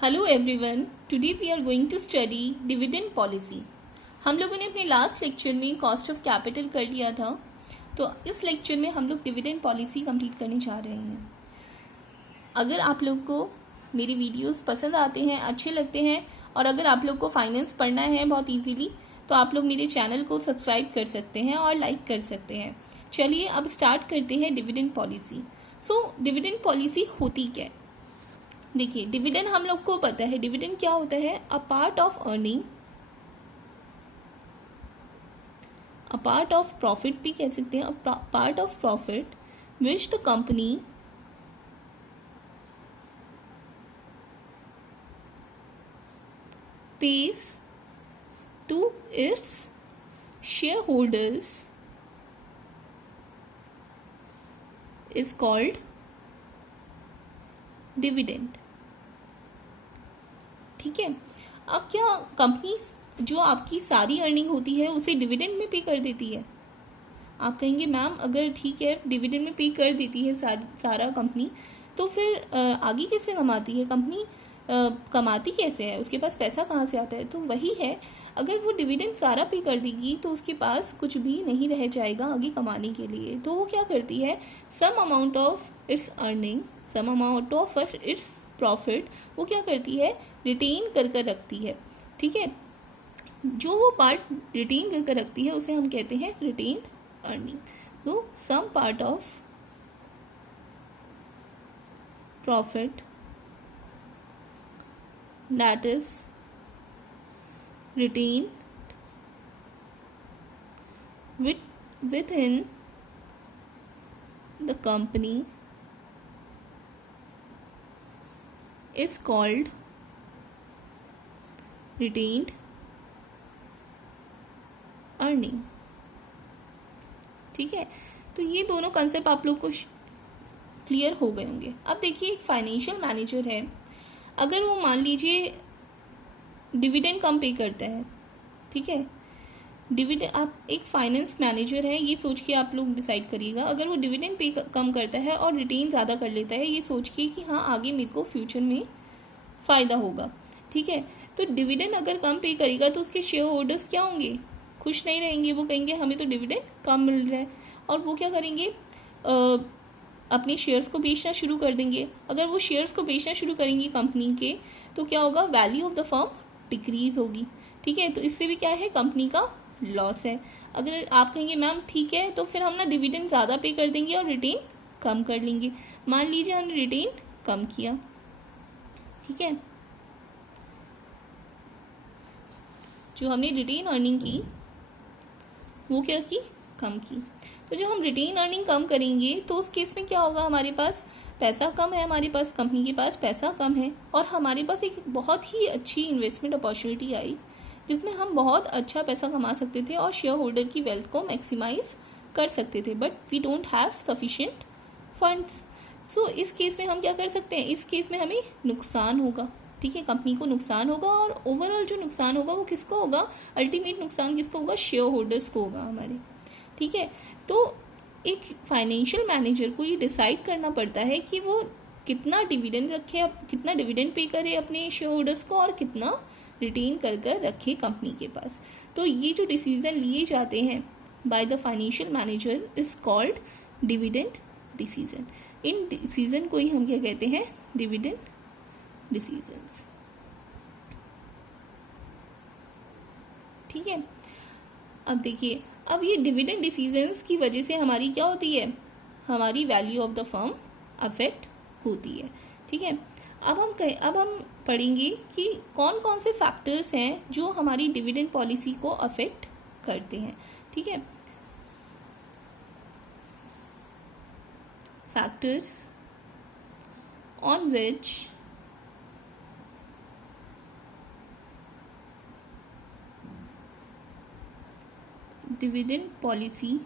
Hello everyone, today we are going to study dividend policy. हम लोगों ने अपने लास्ट लेक्चर में कॉस्ट ऑफ कैपिटल कर लिया था, तो इस लेक्चर में हम लोग डिविडेंड पॉलिसी कंप्लीट करने जा रहे हैं। अगर आप लोग को मेरी वीडियोस पसंद आते हैं, अच्छे लगते हैं, और अगर आप लोग को फाइनेंस पढ़ना है बहुत इजीली, तो आप लोग मेरे चैनल को सब्सक्राइब कर सकते हैं और लाइक कर सकते हैं। चलिए अब स्टार्ट करते हैं dividend policy. So dividend policy होती क्या है? देखिए, डिविडेंड हम लोग को पता है। डिविडेंड क्या होता है? A part of earning, a part of profit भी कह सकते हैं, a part of profit which the company pays to its shareholders is called dividend। ठीक है। अब क्या कंपनी जो आपकी सारी अर्निंग होती है उसे डिविडेंड में पे कर देती है? आप कहेंगे मैम अगर ठीक है डिविडेंड में पे कर देती है सारा कंपनी, तो फिर आगे कैसे कमाती है कंपनी? कमाती कैसे है? उसके पास पैसा कहाँ से आता है? तो वही है, अगर वो डिविडेंड सारा पे कर देगी तो उसके पास कुछ भी नहीं रह जाएगा आगे कमाने के लिए। तो वो क्या करती है, some amount of its earning, some amount of its profit वो क्या करती है, रिटेन कर कर रखती है। ठीक है, जो वो पार्ट रिटेन कर कर रखती है उसे हम कहते हैं रिटेन अर्निंग। तो some part of profit that is retained within the company is called retained earning। ठीक है, तो ये दोनों कंसेप्ट आप लोग को क्लियर हो गए होंगे। अब देखिए, एक फाइनेंशियल मैनेजर है, अगर वो मान लीजिए डिविडेंड कम पे करता है, ठीक है, डिविडेंड, आप एक फाइनेंस मैनेजर है, ये सोच के आप लोग डिसाइड करिएगा, अगर वो डिविडेंड पे कम करता है और रिटेन ज़्यादा कर लेता है, ये सोच के कि हाँ आगे मेरे को फ्यूचर में फ़ायदा होगा। ठीक है, तो डिविडेंड अगर कम पे करेगा तो उसके शेयर होल्डर्स क्या होंगे? खुश नहीं रहेंगे, वो कहेंगे हमें तो डिविडेंड कम मिल रहा है, और वो क्या करेंगे, अपने शेयर्स को बेचना शुरू कर देंगे। अगर वो शेयर्स को बेचना शुरू करेंगे कंपनी के, तो क्या होगा, value of the firm decrease होगी। ठीक है, तो इससे भी क्या है, कंपनी का लॉस है। अगर आप कहेंगे मैम ठीक है, तो फिर हम ना डिविडेंड ज़्यादा पे कर देंगे और रिटेन कम कर लेंगे। मान लीजिए हमने रिटेन कम किया, ठीक है, जो हमने रिटेन अर्निंग की वो क्या की, कम की। तो जो हम रिटेन अर्निंग कम करेंगे तो उस केस में क्या होगा, हमारे पास पैसा कम है, हमारे पास कंपनी के पास पैसा कम है, और हमारे पास एक बहुत ही अच्छी इन्वेस्टमेंट अपॉर्चुनिटी आई जिसमें हम बहुत अच्छा पैसा कमा सकते थे और शेयर होल्डर की वेल्थ को मैक्सिमाइज कर सकते थे, but we don't have sufficient funds. So इस केस में हम क्या कर सकते हैं, इस केस में हमें नुकसान होगा। ठीक है, कंपनी को नुकसान होगा, और ओवरऑल जो नुकसान होगा वो किसको होगा, अल्टीमेट नुकसान किसको होगा, शेयर होल्डर्स को होगा हमारे। ठीक है, तो एक फाइनेंशियल मैनेजर को ये डिसाइड करना पड़ता है कि वो कितना डिविडेंड रखे, कितना डिविडेंड पे करे अपने शेयर होल्डर्स को, और कितना रिटेन कर कर रखे कंपनी के पास। तो ये जो डिसीजन लिए जाते हैं by the financial manager is called dividend decision. In decision को ही हम क्या कहते हैं, डिविडेंड डिसीजंस। ठीक है, अब देखिए, अब ये डिविडेंड डिसीजंस की वजह से हमारी क्या होती है, हमारी value of the firm affect होती है। ठीक है, अब हम पढ़ेंगे कि कौन कौन से फैक्टर्स हैं जो हमारी डिविडेंड पॉलिसी को अफेक्ट करते हैं। ठीक है, factors on which dividend policy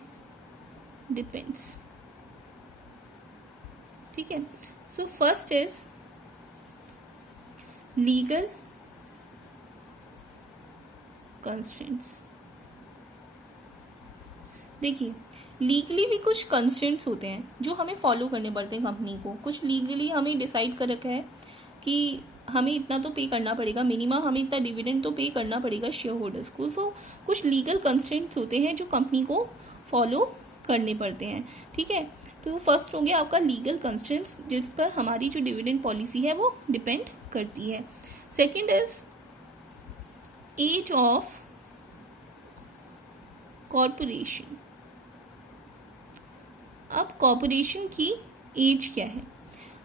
depends. ठीक है, so first is legal constraints. देखिए, लीगली भी कुछ कंस्ट्रेंट्स होते हैं जो हमें फॉलो करने पड़ते हैं कंपनी को। कुछ लीगली हमें डिसाइड कर रखा है कि हमें इतना तो पे करना पड़ेगा, मिनिमम हमें इतना डिविडेंड तो पे करना पड़ेगा शेयर होल्डर्स को। सो कुछ लीगल कंस्ट्रेंट्स होते हैं जो कंपनी को फॉलो करने पड़ते हैं, ठीक है। तो फर्स्ट हो गया आपका लीगल कंस्ट्रेंट्स, जिस पर हमारी जो डिविडेंड पॉलिसी है वो डिपेंड करती है। Second is age of corporation. अब कॉरपोरेशन की एज क्या है?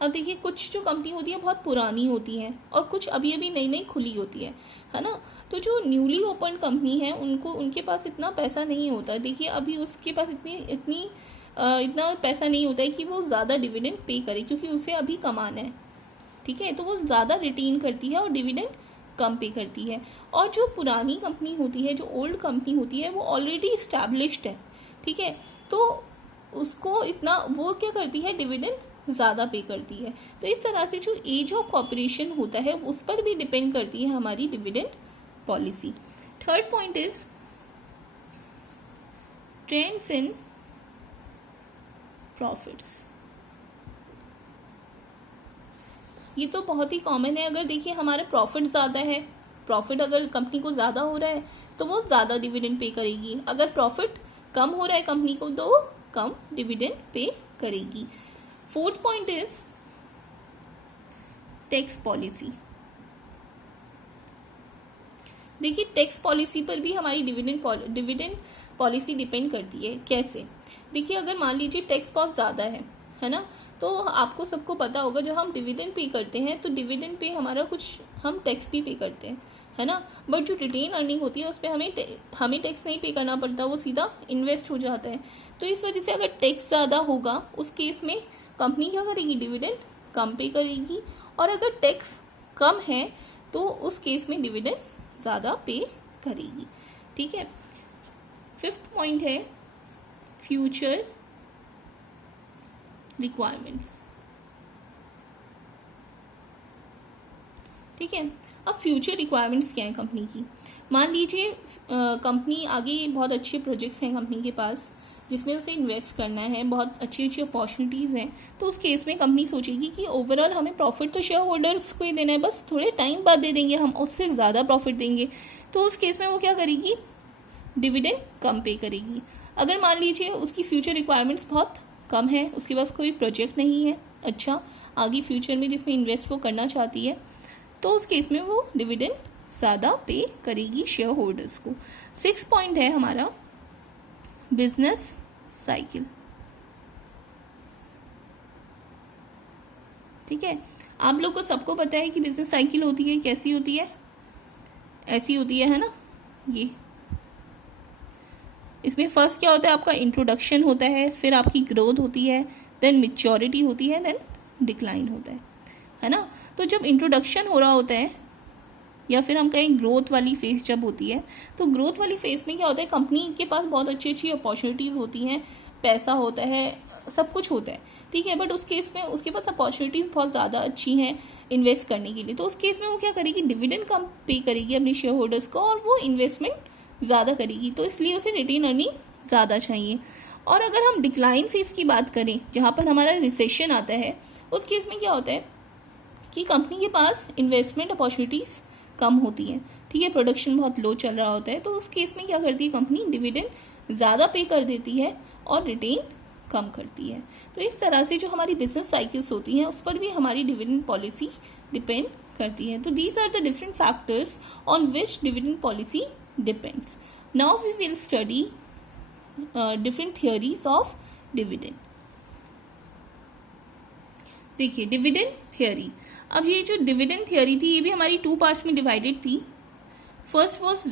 अब देखिए, कुछ जो कंपनी होती है बहुत पुरानी होती है और कुछ अभी अभी नई नई खुली होती है ना। तो जो न्यूली ओपन कंपनी है उनके पास इतना पैसा नहीं होता है। देखिए अभी उसके पास इतना पैसा नहीं होता है कि वो ज़्यादा डिविडेंड पे करे, क्योंकि उसे अभी कमाना है, ठीक है। तो वो ज़्यादा रिटेन करती है और डिविडेंड कम पे करती है। और जो पुरानी कंपनी होती है, जो ओल्ड कंपनी होती है, वो ऑलरेडी इस्टेब्लिश्ड है, ठीक है। तो उसको इतना वो क्या करती है, डिविडेंड ज़्यादा पे करती है। तो इस तरह से जो एज ऑफ कॉर्पोरेशन होता है उस पर भी डिपेंड करती है हमारी dividend policy. Third point is trends in profits. ये तो बहुत ही कॉमन है। अगर देखिए हमारा प्रॉफिट ज़्यादा है, प्रॉफिट अगर कंपनी को ज़्यादा हो रहा है तो वो ज़्यादा डिविडेंड पे करेगी। अगर प्रॉफिट कम हो रहा है कंपनी को तो कम डिविडेंड पे करेगी। Fourth point is tax policy. देखिए टैक्स पॉलिसी पर भी हमारी डिविडेंड पॉलिसी डिपेंड करती है। कैसे? देखिए अगर मान लीजिए टैक्स बहुत ज़्यादा है ना, तो आपको सबको पता होगा जब हम डिविडेंड पे करते हैं तो डिविडेंड पे हमारा कुछ हम टैक्स भी पे करते हैं, है ना। बट जो रिटेन अर्निंग होती है उस पर हमें टैक्स नहीं पे करना पड़ता, वो सीधा इन्वेस्ट हो जाता है। तो इस वजह से अगर टैक्स ज़्यादा होगा उस केस में कंपनी क्या करेगी, डिविडेंड कम पे करेगी। और अगर टैक्स कम है तो उस केस में डिविडेंड ज़्यादा पे करेगी, ठीक है। फिफ्थ पॉइंट है फ्यूचर रिक्वायरमेंट्स, ठीक है। अब फ्यूचर रिक्वायरमेंट्स क्या है कंपनी की? मान लीजिए कंपनी आगे बहुत अच्छे प्रोजेक्ट्स हैं कंपनी के पास जिसमें उसे इन्वेस्ट करना है, बहुत अच्छी अच्छी अपॉर्चुनिटीज़ हैं। तो उस केस में कंपनी सोचेगी कि ओवरऑल हमें प्रॉफिट तो शेयर होल्डर्स को ही देना है, बस थोड़े टाइम बाद दे देंगे, हम उससे ज़्यादा प्रॉफिट देंगे। तो उस केस में वो क्या करेगी, डिविडेंड कम पे करेगी। अगर मान लीजिए उसकी फ्यूचर रिक्वायरमेंट्स बहुत कम है, उसके पास कोई प्रोजेक्ट नहीं है अच्छा आगे फ्यूचर में जिसमें इन्वेस्ट वो करना चाहती है, तो उस केस में वो डिविडेंड ज़्यादा पे करेगी शेयर होल्डर्स को। 6 पॉइंट है हमारा बिजनेस साइकिल, ठीक है। आप लोग को सबको पता है कि बिजनेस साइकिल होती है, कैसी होती है, ऐसी होती है ना। ये इसमें फर्स्ट क्या होता है, आपका इंट्रोडक्शन होता है, फिर आपकी ग्रोथ होती है, देन मैच्योरिटी होती है, देन डिक्लाइन होता है ना। तो जब इंट्रोडक्शन हो रहा होता है या फिर हम कहें ग्रोथ वाली फेज जब होती है, तो ग्रोथ वाली फेज में क्या होता है, कंपनी के पास बहुत अच्छी अच्छी अपॉर्चुनिटीज़ होती हैं, पैसा होता है, सब कुछ होता है, ठीक है। बट उस केस में उसके पास अपॉर्चुनिटीज़ बहुत ज़्यादा अच्छी हैं इन्वेस्ट करने के लिए। तो उस केस में वो क्या करेगी, डिविडेंड कम पे करेगी अपने शेयर होल्डर्स को और वो इन्वेस्टमेंट ज़्यादा करेगी। तो इसलिए उसे रिटेन अर्निंग ज़्यादा चाहिए। और अगर हम डिक्लाइन फेज की बात करें जहाँ पर हमारा रिसेशन आता है, उस केस में क्या होता है कि कंपनी के पास इन्वेस्टमेंट अपॉर्चुनिटीज़ कम होती हैं, ठीक है, प्रोडक्शन बहुत लो चल रहा होता है। तो उस केस में क्या करती है कंपनी, डिविडेंड ज़्यादा पे कर देती है और रिटेन कम करती है। तो इस तरह से जो हमारी बिजनेस साइकिल्स होती हैं उस पर भी हमारी डिविडेंड पॉलिसी डिपेंड करती है। तो these are the different factors on which dividend policy depends. Now we will study different theories of dividend. देखिए डिविडेंड थियोरी, अब ये जो डिविडेंड थियोरी थी ये भी हमारी 2 पार्ट्स में डिवाइडेड थी। First was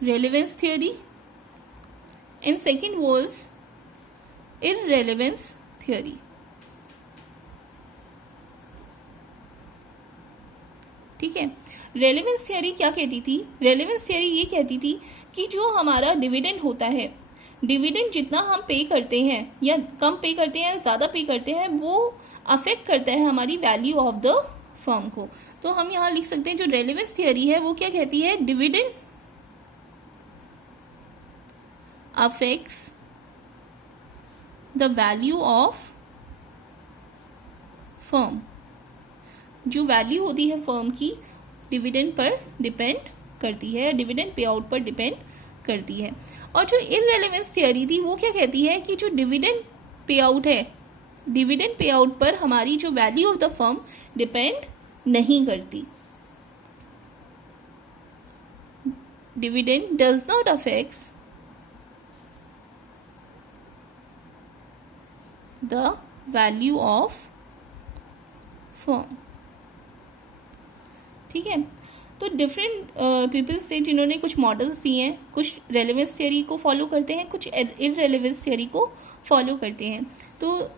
relevance theory and second was irrelevance theory, ठीक है। रेलेवेंस थियोरी क्या कहती थी, रेलेवेंस थियोरी ये कहती थी कि जो हमारा डिविडेंड होता है, डिविडेंड जितना हम पे करते हैं या कम पे करते हैं या ज़्यादा पे करते हैं वो अफेक्ट करता है हमारी वैल्यू ऑफ द फर्म को। तो हम यहाँ लिख सकते हैं जो रेलेवेंस थियोरी है वो क्या कहती है, dividend affects the value of firm, जो वैल्यू होती है फर्म की डिविडेंड पर डिपेंड करती है, डिविडेंड पे आउट पर डिपेंड करती है। और जो इररेलेवेंस थियरी थी वो क्या कहती है कि जो डिविडेंड पे आउट है, डिविडेंड पे आउट पर हमारी जो value of the firm depend नहीं करती। Dividend does not affects the value of firm. ठीक है, तो डिफरेंट पीपल्स से जिन्होंने कुछ मॉडल्स दिए हैं, कुछ रेलेवेंस थियरी को फॉलो करते हैं, कुछ इररेलेवेंस थियरी को फॉलो करते हैं। तो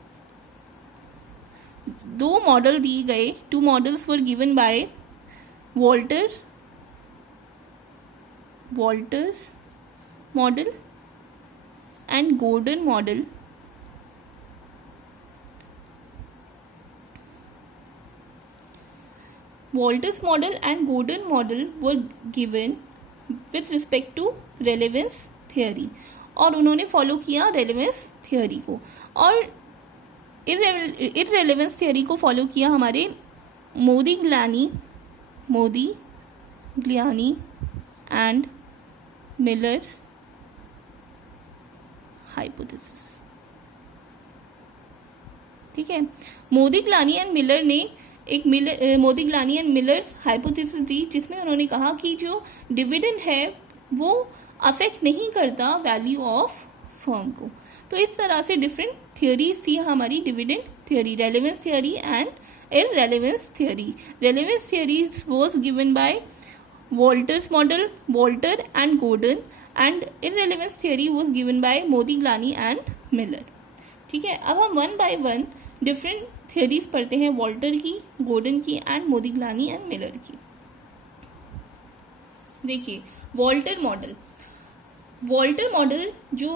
दो मॉडल दिए गए, 2 models were given by Walter's model and Gordon model. Walters model and Gordon model were given with respect to relevance theory, और उन्होंने फॉलो किया रेलेवेंस थियोरी को, और इररेलेवेंस थियोरी को फॉलो किया हमारे मोदिग्लियानी एंड मिलर्स हाइपोथेसिस। ठीक है, मोदिग्लियानी एंड मिलर ने एक मोदिग्लियानी एंड मिलर्स हाइपोथेसिस दी, जिसमें उन्होंने कहा कि जो डिविडेंड है वो अफेक्ट नहीं करता वैल्यू ऑफ फर्म को। तो इस तरह से डिफरेंट थियोरीज थी हमारी dividend theory, relevance theory and irrelevance theory. Relevance theories was given by Walter's model, Walter and Gordon, and irrelevance theory was given by Modigliani and Miller. ठीक है, अब हम one by one different theories पढ़ते हैं, Walter की, Gordon की and मोदिग्लियानी and Miller की। देखिए, वॉल्टर मॉडल जो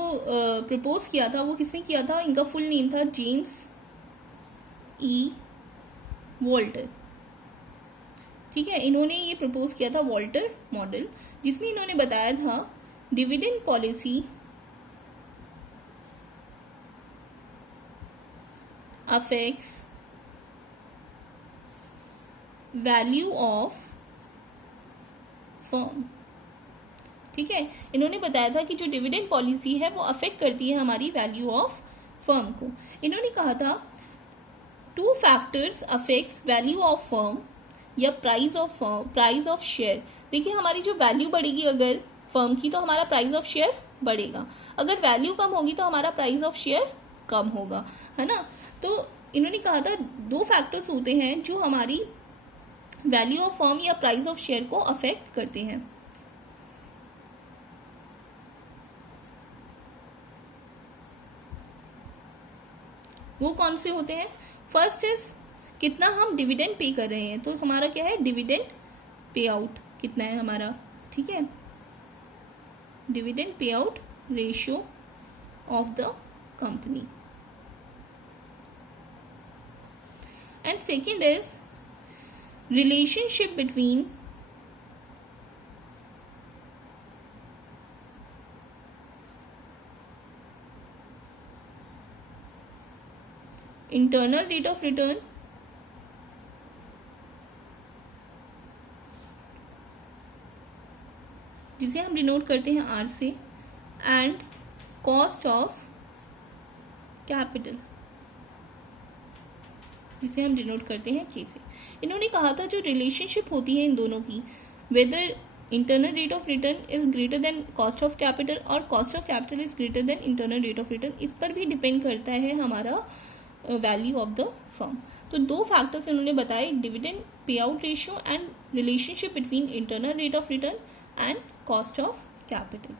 प्रपोज किया था वो किसने किया था? इनका फुल नेम था जेम्स ई वॉल्टर। ठीक है, इन्होंने ये प्रपोज किया था वॉल्टर मॉडल, जिसमें इन्होंने बताया था dividend policy affects value of firm. ठीक है, इन्होंने बताया था कि जो डिविडेंड पॉलिसी है वो अफेक्ट करती है हमारी वैल्यू ऑफ फर्म को। इन्होंने कहा था 2 factors affects value of firm या प्राइस ऑफ शेयर। देखिए, हमारी जो वैल्यू बढ़ेगी अगर फर्म की तो हमारा प्राइस ऑफ शेयर बढ़ेगा, अगर वैल्यू कम होगी तो हमारा प्राइस ऑफ शेयर कम होगा, है ना। तो इन्होंने कहा था 2 फैक्टर्स होते हैं जो हमारी वैल्यू ऑफ फर्म या प्राइस ऑफ शेयर को अफेक्ट करते हैं। वो कौन से होते हैं? फर्स्ट इज कितना हम डिविडेंड पे कर रहे हैं, तो हमारा क्या है? डिविडेंड पे आउट कितना है हमारा। ठीक है, dividend pay out ratio of the company. And second is relationship between internal rate of return जिसे हम डिनोट करते हैं R से, एंड कॉस्ट ऑफ कैपिटल जिसे हम डिनोट करते हैं K से। इन्होंने कहा था जो रिलेशनशिप होती है इन दोनों की, whether internal rate of return is greater than cost of capital और cost of capital is greater than internal rate of return, इस पर भी डिपेंड करता है हमारा वैल्यू ऑफ द फर्म। तो 2 फैक्टर्स इन्होंने बताए, dividend pay out ratio and relationship between internal rate of return and cost of capital.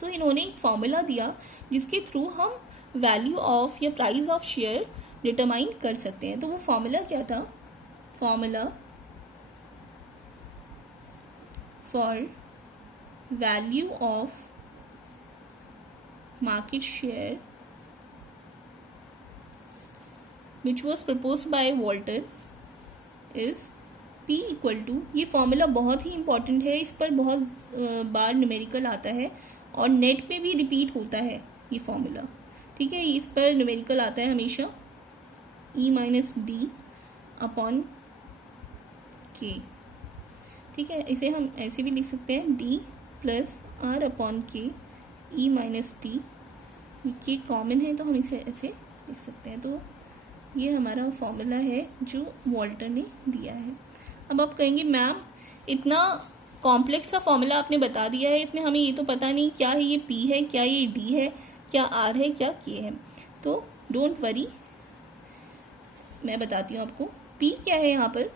So इन्होंने एक फॉर्मूला दिया जिसके थ्रू हम वैल्यू ऑफ या प्राइस ऑफ शेयर डिटरमाइन कर सकते हैं। तो वो फॉर्मूला क्या था? Formula for value of market share which was proposed by Walter is P equal to, ये फॉर्मूला बहुत ही इंपॉर्टेंट है, इस पर बहुत बार न्यूमेरिकल आता है और नेट पे भी रिपीट होता है ये फॉर्मूला। ठीक है, इस पर न्यूमेरिकल आता है हमेशा, E - D अपॉन के, ठीक है। इसे हम ऐसे भी लिख सकते हैं डी प्लस आर अपॉन के ई माइनस टी, ये कॉमन है तो हम इसे ऐसे लिख सकते हैं। तो ये हमारा फॉर्मूला है जो वॉल्टर ने दिया है। अब आप कहेंगे मैम इतना कॉम्प्लेक्स सा फॉर्मूला आपने बता दिया है, इसमें हमें ये तो पता नहीं क्या है, ये पी है, क्या ये डी है, क्या आर है, क्या के है। तो डोंट वरी, मैं बताती हूँ आपको। पी क्या है यहाँ पर,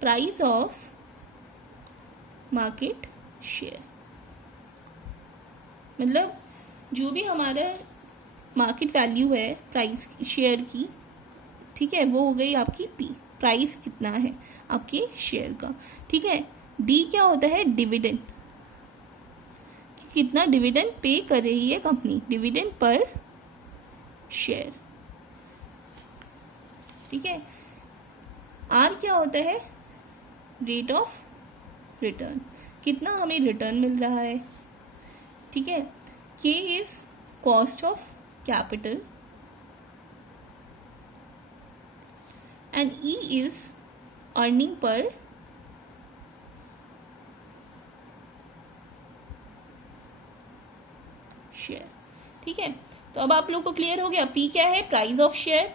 प्राइस ऑफ मार्केट शेयर, मतलब जो भी हमारा मार्केट वैल्यू है प्राइस शेयर की, ठीक है, वो हो गई आपकी पी, प्राइस कितना है आपके शेयर का, ठीक है। डी क्या होता है, डिविडेंड, कितना डिविडेंड पे कर रही है कंपनी, डिविडेंड पर शेयर, ठीक है। आर क्या होता है, रेट ऑफ रिटर्न, कितना हमें रिटर्न मिल रहा है, ठीक है। के is cost of capital and E is earning per share, ठीक है। तो अब आप लोग को क्लियर हो गया, पी क्या है, price of share,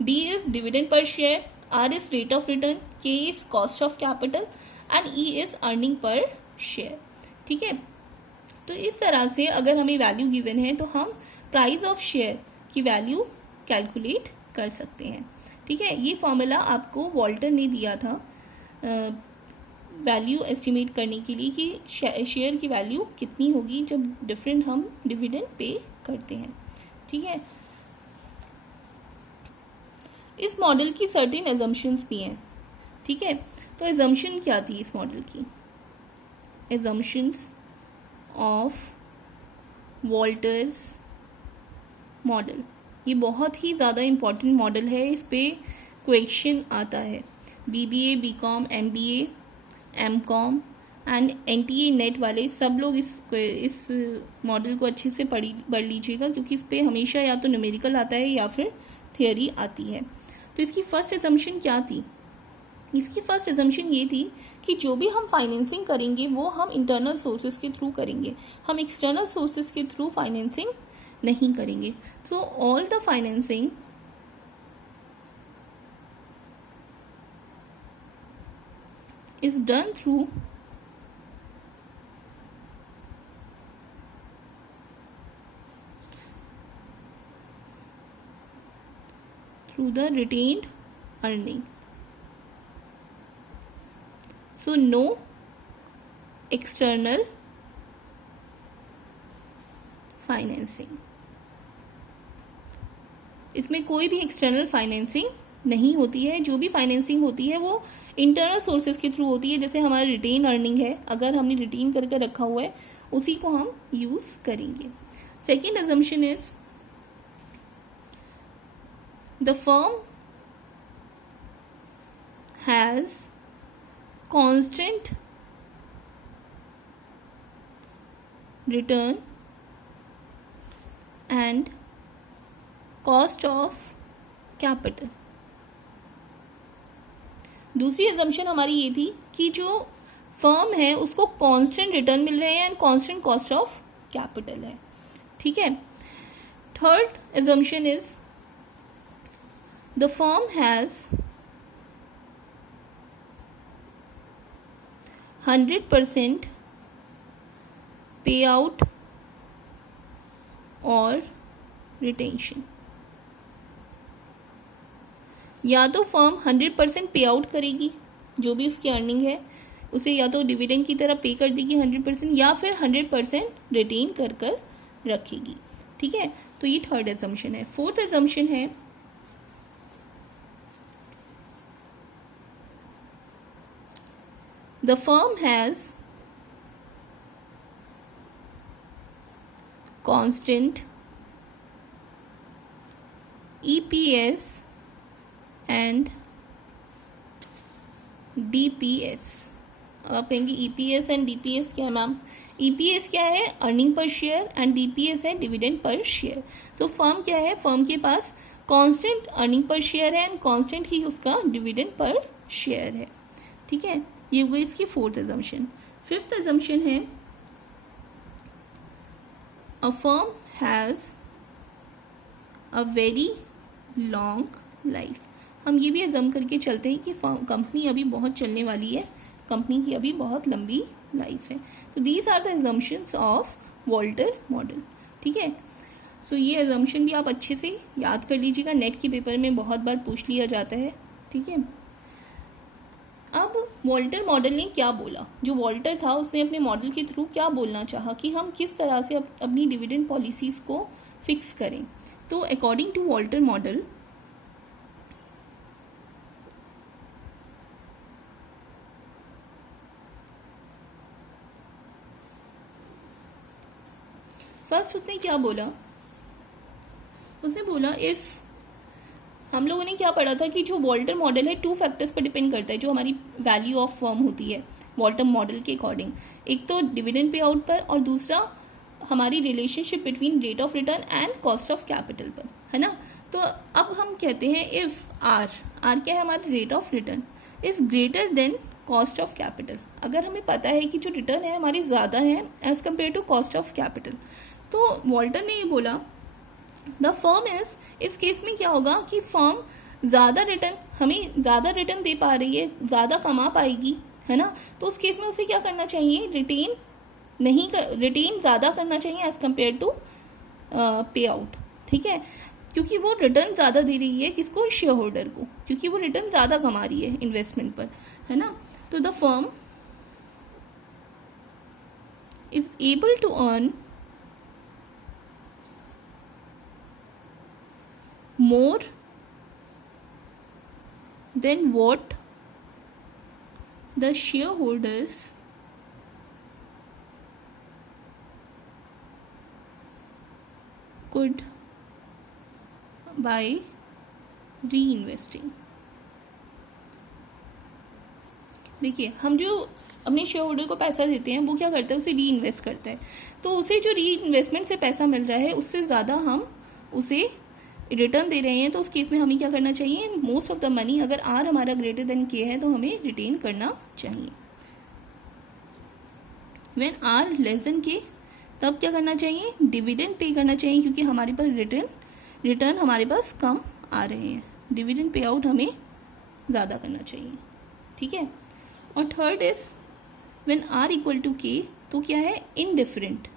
D is dividend per share, R is rate of return, K is cost of capital and E is earning per share, ठीक है। तो इस तरह से अगर हमें वैल्यू गिवन है तो हम प्राइस ऑफ शेयर की वैल्यू कैलकुलेट कर सकते हैं, ठीक है। ये फॉर्मूला आपको वॉल्टर ने दिया था वैल्यू एस्टिमेट करने के लिए कि शेयर की वैल्यू कितनी होगी जब डिफरेंट हम डिविडेंड पे करते हैं, ठीक है। इस मॉडल की सर्टेन एजम्पशंस भी हैं, ठीक है। तो एजम्पशन क्या थी इस मॉडल की, एजम्पशंस ऑफ वॉल्टर्स मॉडल, ये बहुत ही ज़्यादा इम्पॉर्टेंट मॉडल है, इस पे क्वेश्चन आता है, BBA, BCom, MBA, MCom and NTA NET वाले सब लोग इस मॉडल को अच्छे से पढ़ लीजिएगा, क्योंकि इस पे हमेशा या तो न्यूमेरिकल आता है या फिर थियोरी आती है। तो इसकी फर्स्ट एजम्पशन क्या थी, इसकी फर्स्ट एजम्पशन ये थी कि जो भी हम फाइनेंसिंग करेंगे वो हम इंटरनल सोर्सेज के थ्रू करेंगे, हम एक्सटर्नल सोर्सेज के थ्रू फाइनेंसिंग नहीं करेंगे। So all the financing is done through the retained earning. So no external financing, इसमें कोई भी एक्सटर्नल फाइनेंसिंग नहीं होती है, जो भी फाइनेंसिंग होती है वो इंटरनल सोर्सेज के थ्रू होती है। जैसे हमारा रिटेन अर्निंग है, अगर हमने रिटेन करके रखा हुआ है उसी को हम यूज़ करेंगे। Second assumption is the firm has constant return and cost of capital. दूसरी एजम्पशन हमारी ये थी कि जो फर्म है उसको कांस्टेंट रिटर्न मिल रहे हैं and constant cost of capital है, ठीक है। Third assumption is the firm has 100% पे आउट और रिटेंशन, या तो फर्म 100% पे आउट करेगी, जो भी उसकी अर्निंग है उसे या तो डिविडेंड की तरह पे कर देगी 100%, या फिर 100% रिटेन कर रखेगी, ठीक है। तो ये थर्ड एजम्पशन है। फोर्थ एजम्पशन है the firm has constant EPS and DPS। अब आप कहेंगे EPS एंड DPS क्या है मैम, EPS क्या है, earning per share, and DPS है डिविडेंड पर शेयर। तो फर्म क्या है, फर्म के पास कांस्टेंट अर्निंग पर शेयर है एंड कांस्टेंट ही उसका डिविडेंड पर शेयर है, ठीक है, ये हो गई इसकी फोर्थ एजम्पशन। फिफ्थ एजम्पशन है a firm has a very long life. हम ये भी एजम करके चलते हैं कि कंपनी अभी बहुत चलने वाली है, कंपनी की अभी बहुत लंबी लाइफ है। तो these are the assumptions of Walter model. ठीक है, सो ये एजम्पशन भी आप अच्छे से याद कर लीजिएगा, नेट के पेपर में बहुत बार पूछ लिया जाता है। ठीक है, अब वॉल्टर मॉडल ने क्या बोला, जो वॉल्टर था उसने अपने मॉडल के थ्रू क्या बोलना चाहा कि हम किस तरह से अपनी डिविडेंड पॉलिसीज़ को फिक्स करें। तो according to Walter model, first उसने क्या बोला, उसने बोला इफ़, हम लोगों ने क्या पढ़ा था कि जो वॉल्टर मॉडल है 2 फैक्टर्स पर डिपेंड करता है, जो हमारी वैल्यू ऑफ फर्म होती है वॉल्टर मॉडल के अकॉर्डिंग। एक तो डिविडेंड पे आउट पर, और दूसरा हमारी relationship between rate of return and cost of capital पर, है ना। तो अब हम कहते हैं इफ़ आर क्या है हमारा rate of return, is greater than cost of capital. अगर हमें पता है कि जो रिटर्न है हमारी ज़्यादा है as compared to cost of capital, तो वॉल्टर ने ये बोला द फर्म इज, इस केस में क्या होगा कि फर्म ज़्यादा रिटर्न, हमें ज़्यादा रिटर्न दे पा रही है, ज़्यादा कमा पाएगी, है ना। तो उस केस में उसे क्या करना चाहिए, रिटेन ज़्यादा करना चाहिए एज़ कम्पेयर टू पे आउट। ठीक है, क्योंकि वो रिटर्न ज़्यादा दे रही है किसको, शेयर होल्डर को, क्योंकि वो रिटर्न ज़्यादा कमा रही है इन्वेस्टमेंट पर, है ना। तो the firm is able to earn more than what the shareholders could by reinvesting। देखिए, हम जो अपने शेयर होल्डर को पैसा देते हैं वो क्या करता है, उसे री इन्वेस्ट करता है। तो उसे जो री इन्वेस्टमेंट से पैसा मिल रहा है उससे ज़्यादा हम उसे रिटर्न दे रहे हैं, तो उस केस में हमें क्या करना चाहिए, मोस्ट ऑफ द मनी, अगर आर हमारा ग्रेटर देन के है तो हमें रिटेन करना चाहिए। व्हेन आर लेस देन के, तब क्या करना चाहिए, डिविडेंड पे करना चाहिए, क्योंकि हमारे पास रिटर्न हमारे पास कम आ रहे हैं, डिविडेंड पे आउट हमें ज़्यादा करना चाहिए। ठीक है, और third is when R equal to K, तो क्या है, इनडिफरेंट,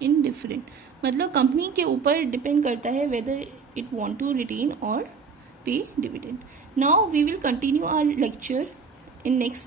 इनडिफरेंट मतलब कंपनी के ऊपर डिपेंड करता है whether it want to retain और pay dividend. Now we will continue our lecture in next